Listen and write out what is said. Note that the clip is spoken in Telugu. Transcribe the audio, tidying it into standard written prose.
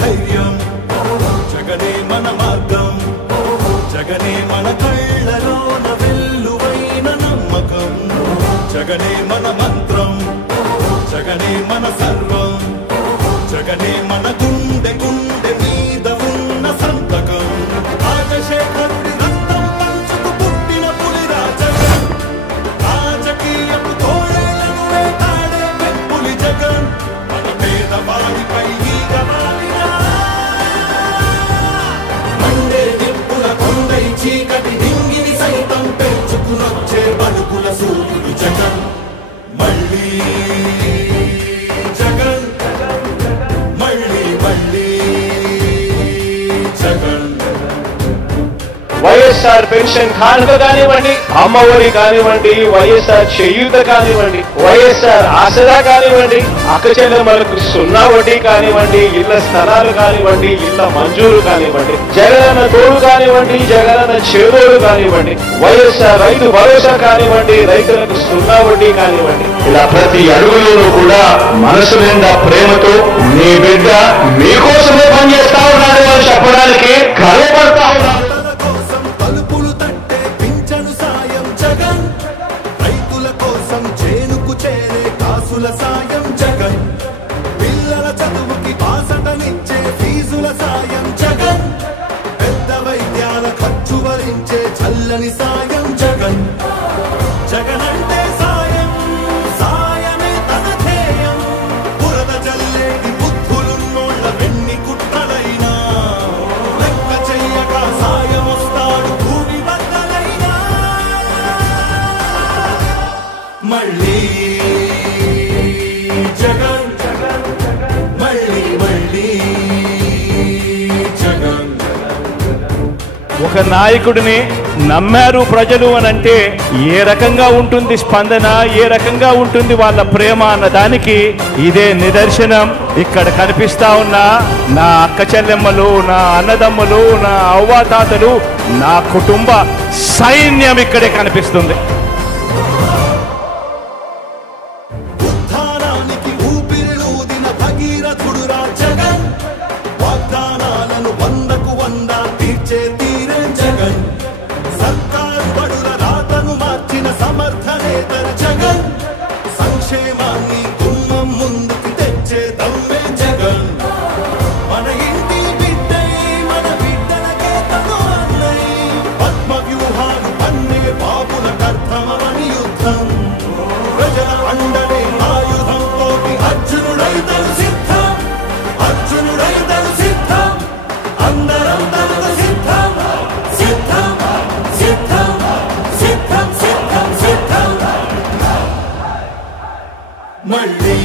ధైర్యం, జగనే మన మార్గం, జగనే మన కళ్ళలోన వెల్లువైన నమ్మకం, జగనే మన మంత్రం, జగనే మన సర్వం, జగనే మన గుండె గుండె మీద ఉన్న సంతకం. రాజశేఖరుడి రక్తం పంచుకు పుట్టిన పులిరా జగన్, రాజకీయపు తోడేళ్లను వేటాడే పెంపులి జగన్, మన పేదవాడిపై ఈగవాలినా మండే నిప్పుల కొండై చీకటి డింగిని సైతం పెంచుకునొచ్చే బడుగుల సూర్యుడు జగన్. మళ్ళీ జగన్, మళ్ళీ మళ్ళీ జగన్. వైఎస్ఆర్ పెన్షన్ కానుక కానివ్వండి, అమ్మ ఒడి కానివ్వండి, వైఎస్ఆర్ చేయూత కానివ్వండి, వైఎస్ఆర్ ఆసరా కానివ్వండి, అక్క చెల్లెమ్మలకు 0 వడ్డీ కానివ్వండి, ఇళ్ల స్థలాలు కానివ్వండి, ఇళ్ల మంజూరు కానివ్వండి, జగనన్న తోడు కానివ్వండి, జగనన్న చేదోడు కానివ్వండి, వైఎస్ఆర్ రైతు భరోసా కానివ్వండి, రైతులకు 0 వడ్డీ కానివ్వండి, ఇలా ప్రతి అడుగులోనూ కూడా మనసు నిండా ప్రేమతో మీ బిడ్డ మీకోసమే పనిచేస్తా ఉన్నాడు అని చెప్పడానికి గర్వపడతా ఉన్నాడు. తలుపులు తట్టే పింఛను సాయం జగన్, రైతుల కోసం చేనుకు చేరే కాసుల సాయం జగన్, పిల్లల చదువుకి బాసటనిచ్చే ఫీజుల సాయం జగన్, పెద్ద వైద్యాల ఖర్చు భరించే చల్లని సాయం జగన్. జగన్ అంటే సాయం, సాయమే తన ధ్యేయం, బురద జల్లేటి బుద్ధులున్నోళ్ళ వెన్ని కుట్రలైనా లెక్క చెయ్యక సాయం వస్తాడు భూమి బద్దలైనా. మళ్ళీ జగన్, మళ్ళీ మళ్ళీ జగన్. ఒక నాయకుడిని నమ్మారు ప్రజలు అని అంటే ఏ రకంగా ఉంటుంది స్పందన, ఏ రకంగా ఉంటుంది వాళ్ళ ప్రేమ అన్న దానికి ఇదే నిదర్శనం. ఇక్కడ కనిపిస్తా ఉన్న నా అక్క చెల్లెమ్మలు, నా అన్నదమ్ములు, నా అవ్వాతాతలు, నా కుటుంబ సైన్యం ఇక్కడే కనిపిస్తుంది. ఉద్ధానానికి ఊపిరిలూదిన భగీరథుడురా జగన్, వాగ్దానాలను 100కు 100 తీర్చే తీరే జగన్, సర్కారు బడుల రాతను మార్చిన సమర్థనేతర జగన్, సంక్షేమాన్ని గుమ్మం ముందుకు తెచ్చే దమ్మే జగన్, మన ఇంటి బిడ్డై మన బిడ్డలకే తను అన్నై, పద్మ వ్యూహాలు పన్నే బాబుల కర్తమని యుద్ధం, ప్రజల అండనే ఆయుధంతో అర్జునుడైతను సిద్ధం, అర్జునుడైతను సిద్ధం, అందరందరూ సిద్ధం, సిద్ధం సిద్ధం సిద్ధం సిద్ధం సిద్ధం. మళ్ళీ